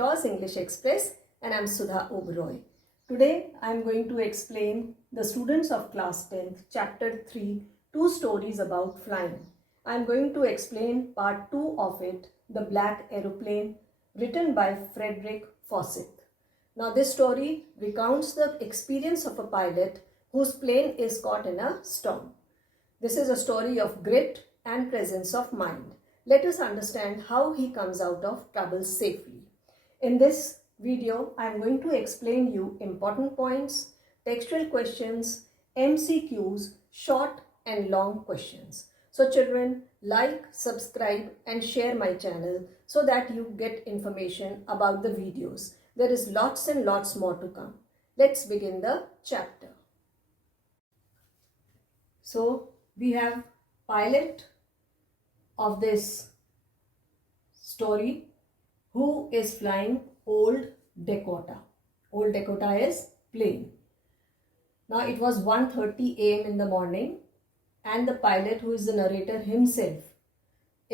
Mentor's English Express and I'm Sudha Oberoi. Today I am going to explain the students of class 10th chapter 3 two stories about flying. I am going to explain part 2 of it, The Black Aeroplane, written by Frederick Fawcett. Now this story recounts the experience of a pilot whose plane is caught in a storm. This is a story of grit and presence of mind. Let us understand how he comes out of trouble safely. In this video, I am going to explain you important points, textual questions, MCQs, short and long questions. So children, like, subscribe and share my channel so that you get information about the videos. There is lots and lots more to come. Let's begin the chapter. So we have pilot of this story who is flying Old Dakota. Old Dakota is plane. Now it was 1:30 a.m. in the morning and the pilot, who is the narrator himself,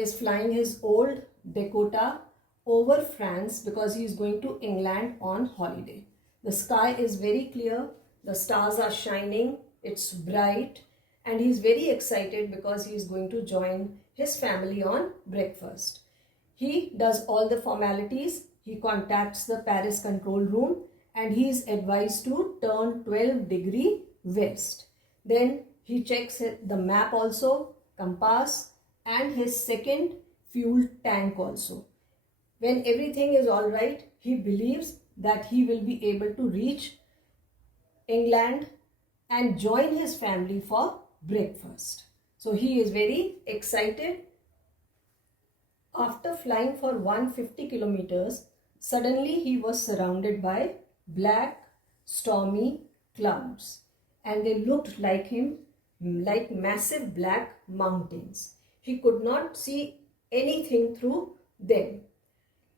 is flying his Old Dakota over France because he is going to England on holiday. The sky is very clear, the stars are shining, it's bright, and he is very excited because he is going to join his family on breakfast. He does all the formalities. He contacts the Paris control room and he is advised to turn 12° west. Then he checks the map also, compass, and his second fuel tank also. When everything is all right, he believes that he will be able to reach England and join his family for breakfast. So he is very excited. After flying for 150 kilometers, suddenly he was surrounded by black, stormy clouds, and they looked like him like massive black mountains. He could not see anything through them.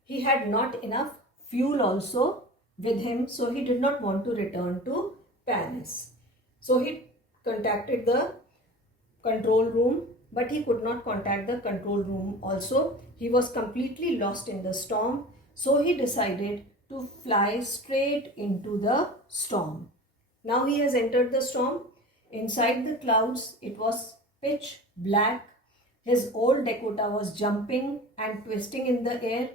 He had not enough fuel also with him, so he did not want to return to Paris. So he contacted the control room, but he could not contact the control room also. He was completely lost in the storm, so he decided to fly straight into the storm. Now he has entered the storm. Inside the clouds, it was pitch black. His Old Dakota was jumping and twisting in the air.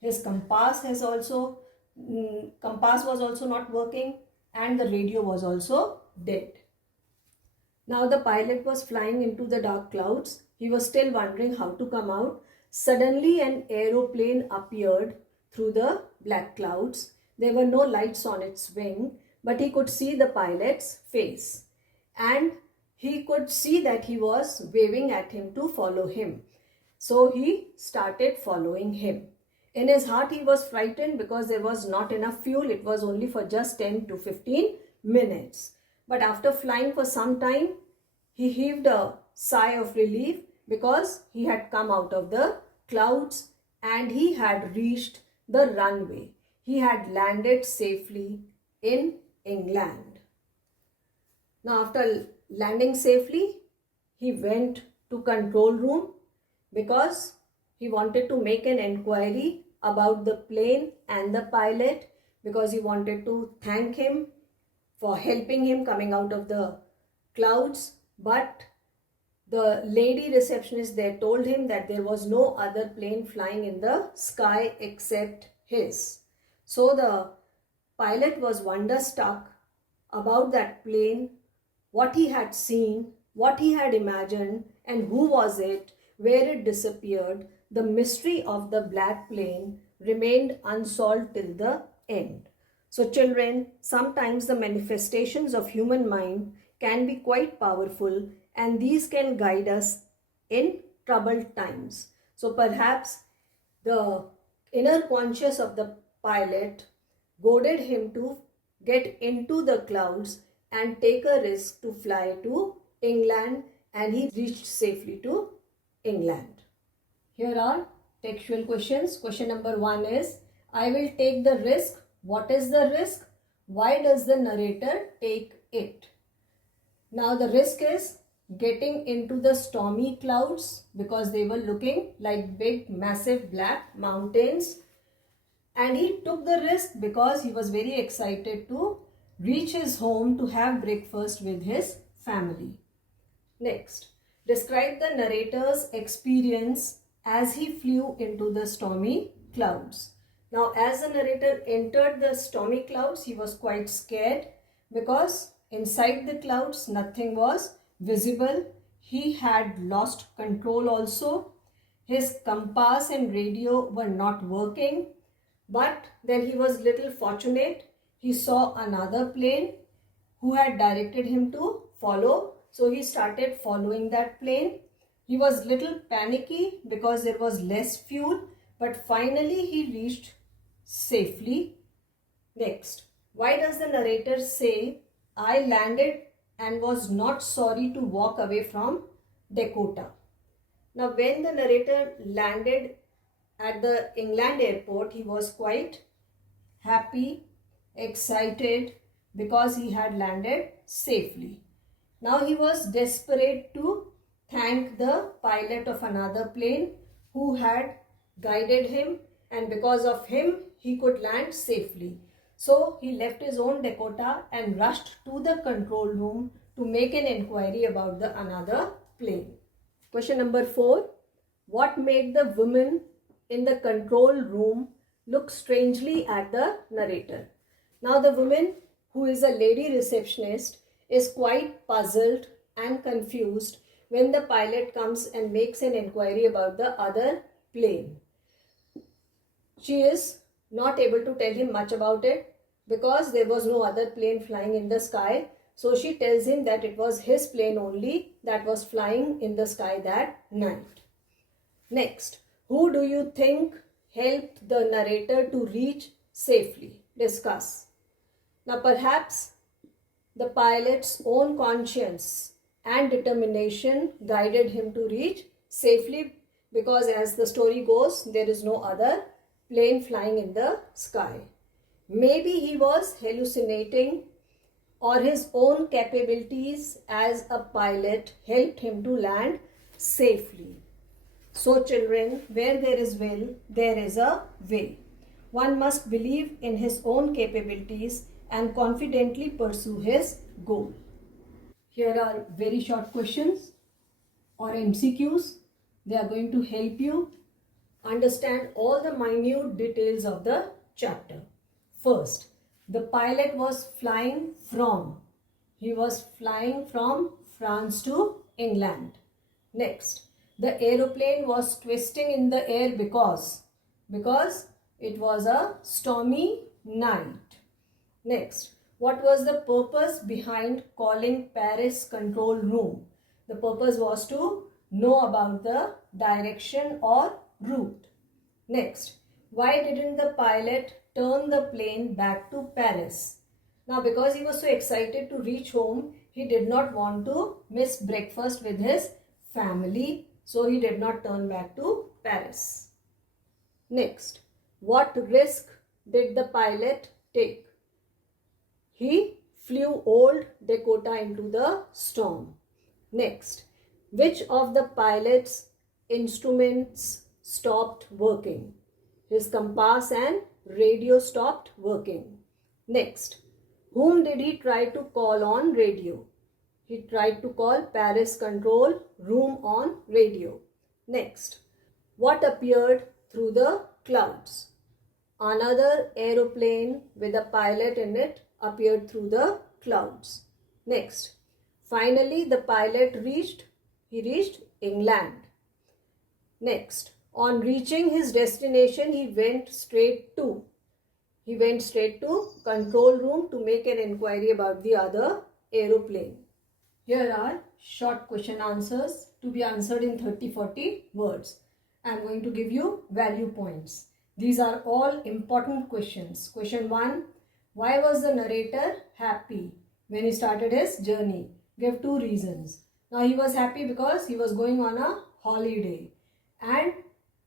His compass was also not working, and the radio was also dead. Now the pilot was flying into the dark clouds. He was still wondering how to come out. Suddenly an aeroplane appeared through the black clouds. There were no lights on its wing, but he could see the pilot's face. And he could see that he was waving at him to follow him. So he started following him. In his heart he was frightened because there was not enough fuel. It was only for just 10 to 15 minutes. But after flying for some time, he heaved a sigh of relief because he had come out of the clouds and he had reached the runway. He had landed safely in England. Now after landing safely, he went to control room because he wanted to make an enquiry about the plane and the pilot, because he wanted to thank him for helping him coming out of the clouds. But the lady receptionist there told him that there was no other plane flying in the sky except his. So the pilot was wonderstruck about that plane, what he had seen, what he had imagined, and who was it, where it disappeared. The mystery of the black plane remained unsolved till the end. So children, sometimes the manifestations of human mind can be quite powerful, and these can guide us in troubled times. So perhaps the inner conscious of the pilot goaded him to get into the clouds and take a risk to fly to England, and he reached safely to England. Here are textual questions. Question number 1 is, I will take the risk. What is the risk? Why does the narrator take it? Now the risk is getting into the stormy clouds because they were looking like big massive black mountains, And he took the risk because he was very excited to reach his home to have breakfast with his family. Next, describe the narrator's experience as he flew into the stormy clouds. Now, as the narrator entered the stormy clouds, he was quite scared because inside the clouds nothing was visible. He had lost control also. His compass and radio were not working. But then he was little fortunate. He saw another plane who had directed him to follow. So he started following that plane. He was little panicky because there was less fuel, but finally he reached safely. Next, why does the narrator say, I landed and was not sorry to walk away from Dakota? Now, when the narrator landed at the England airport, he was quite happy, excited because he had landed safely. Now he was desperate to thank the pilot of another plane who had guided him, and because of him he could land safely. So he left his own Dakota and rushed to the control room to make an inquiry about the another plane. Question number 4. What made the woman in the control room look strangely at the narrator? Now the woman, who is a lady receptionist, is quite puzzled and confused when the pilot comes and makes an inquiry about the other plane. She is not able to tell him much about it because there was no other plane flying in the sky. So she tells him that it was his plane only that was flying in the sky that night. Next, who do you think helped the narrator to reach safely? Discuss. Now perhaps the pilot's own conscience and determination guided him to reach safely because, as the story goes, there is no other plane flying in the sky. Maybe he was hallucinating, or his own capabilities as a pilot helped him to land safely. So children, where there is will, there is a way. One must believe in his own capabilities and confidently pursue his goal. Here are very short questions or MCQs. They are going to help you understand all the minute details of the chapter. First, the pilot was flying from. He was flying from France to England. Next, the aeroplane was twisting in the air because it was a stormy night. Next, what was the purpose behind calling Paris control room? The purpose was to know about the direction or route. Next, why didn't the pilot turn the plane back to Paris? Now, because he was so excited to reach home, he did not want to miss breakfast with his family, so he did not turn back to Paris. Next, what risk did the pilot take? He flew old Dakota into the storm. Next, which of the pilot's instruments stopped working? His compass and radio stopped working. Next, whom did he try to call on radio? He tried to call Paris control room on radio. Next, what appeared through the clouds? Another aeroplane with a pilot in it appeared through the clouds. Next, finally the pilot reached England. Next, on reaching his destination, he went straight to control room to make an inquiry about the other aeroplane. Here are short question answers to be answered in 30-40 words. I am going to give you value points. These are all important questions. Question 1. Why was the narrator happy when he started his journey? Give 2 reasons. Now he was happy because he was going on a holiday, and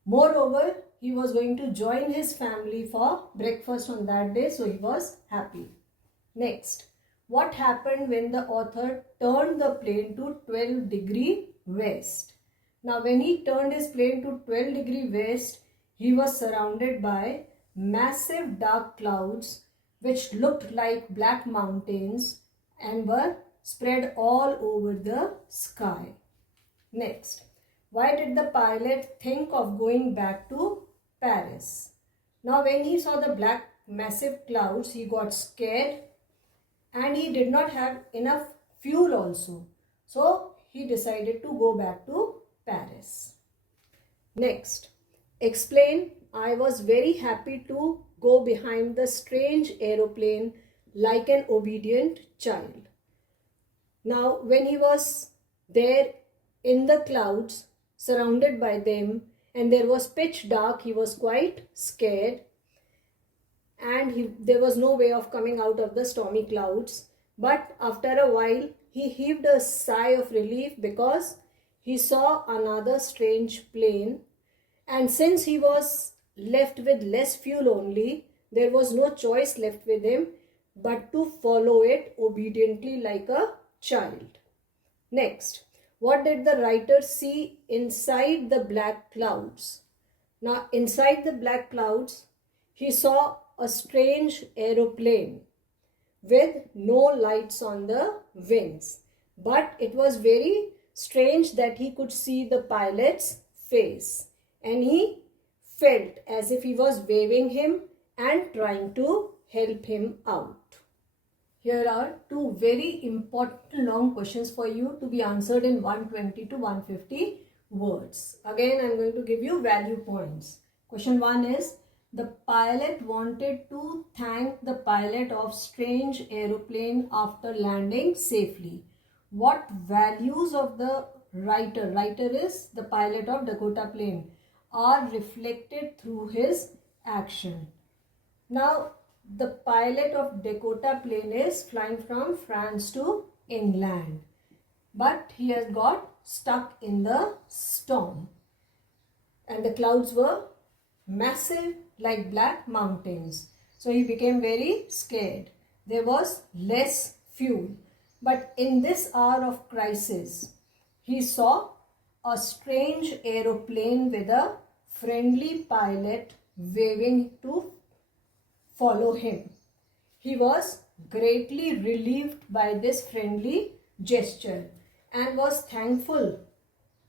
moreover he was going to join his family for breakfast on that day, so he was happy. Next, what happened when the author turned the plane to 12° west? Now when he turned his plane to 12° west, he was surrounded by massive dark clouds which looked like black mountains and were spread all over the sky. Next, why did the pilot think of going back to Paris? Now, when he saw the black massive clouds, he got scared and he did not have enough fuel also. So, he decided to go back to Paris. Next, explain, I was very happy to go behind the strange aeroplane like an obedient child. Now, when he was there in the clouds, surrounded by them, and there was pitch dark, he was quite scared and there was no way of coming out of the stormy clouds. But after a while, he heaved a sigh of relief because he saw another strange plane, and since he was left with less fuel only, there was no choice left with him but to follow it obediently like a child. Next, what did the writer see inside the black clouds? Now, inside the black clouds, he saw a strange aeroplane with no lights on the wings. But it was very strange that he could see the pilot's face, and he felt as if he was waving him and trying to help him out. Here are two very important long questions for you to be answered in 120 to 150 words. Again, I am going to give you value points. Question 1 is, the pilot wanted to thank the pilot of strange aeroplane after landing safely. What values of the writer is the pilot of Dakota plane, are reflected through his action? Now, the pilot of Dakota plane is flying from France to England, but he has got stuck in the storm and the clouds were massive like black mountains. So he became very scared. There was less fuel. But in this hour of crisis, he saw a strange aeroplane with a friendly pilot waving to follow him. He was greatly relieved by this friendly gesture and was thankful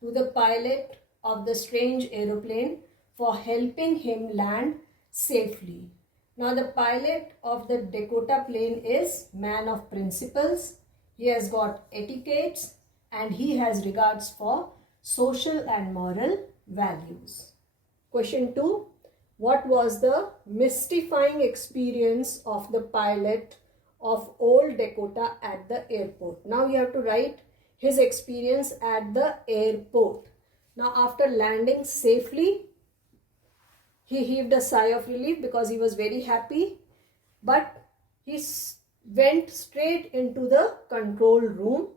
to the pilot of the strange aeroplane for helping him land safely. Now, the pilot of the Dakota plane is man of principles. He has got etiquettes and he has regards for social and moral values. Question 2. What was the mystifying experience of the pilot of old Dakota at the airport? Now you have to write his experience at the airport. Now, after landing safely, he heaved a sigh of relief because he was very happy, but he went straight into the control room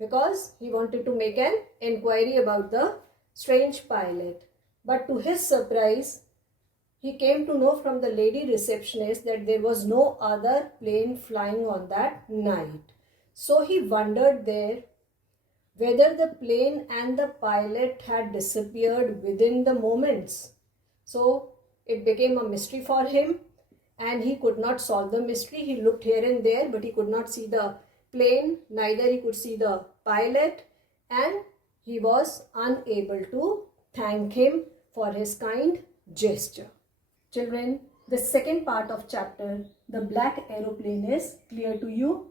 because he wanted to make an inquiry about the strange pilot. But to his surprise, he came to know from the lady receptionist that there was no other plane flying on that night. So he wondered there whether the plane and the pilot had disappeared within the moments. So it became a mystery for him and he could not solve the mystery. He looked here and there, but he could not see the plane, neither he could see the pilot, and he was unable to thank him for his kind gesture. Children, the second part of chapter, the black aeroplane, is clear to you.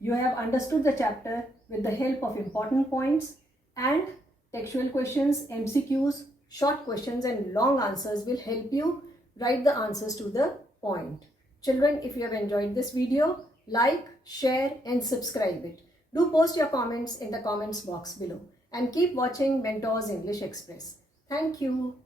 You have understood the chapter with the help of important points, and textual questions, MCQs, short questions and long answers will help you write the answers to the point. Children, if you have enjoyed this video, like, share and subscribe it. Do post your comments in the comments box below and keep watching Mentors English Express. Thank you.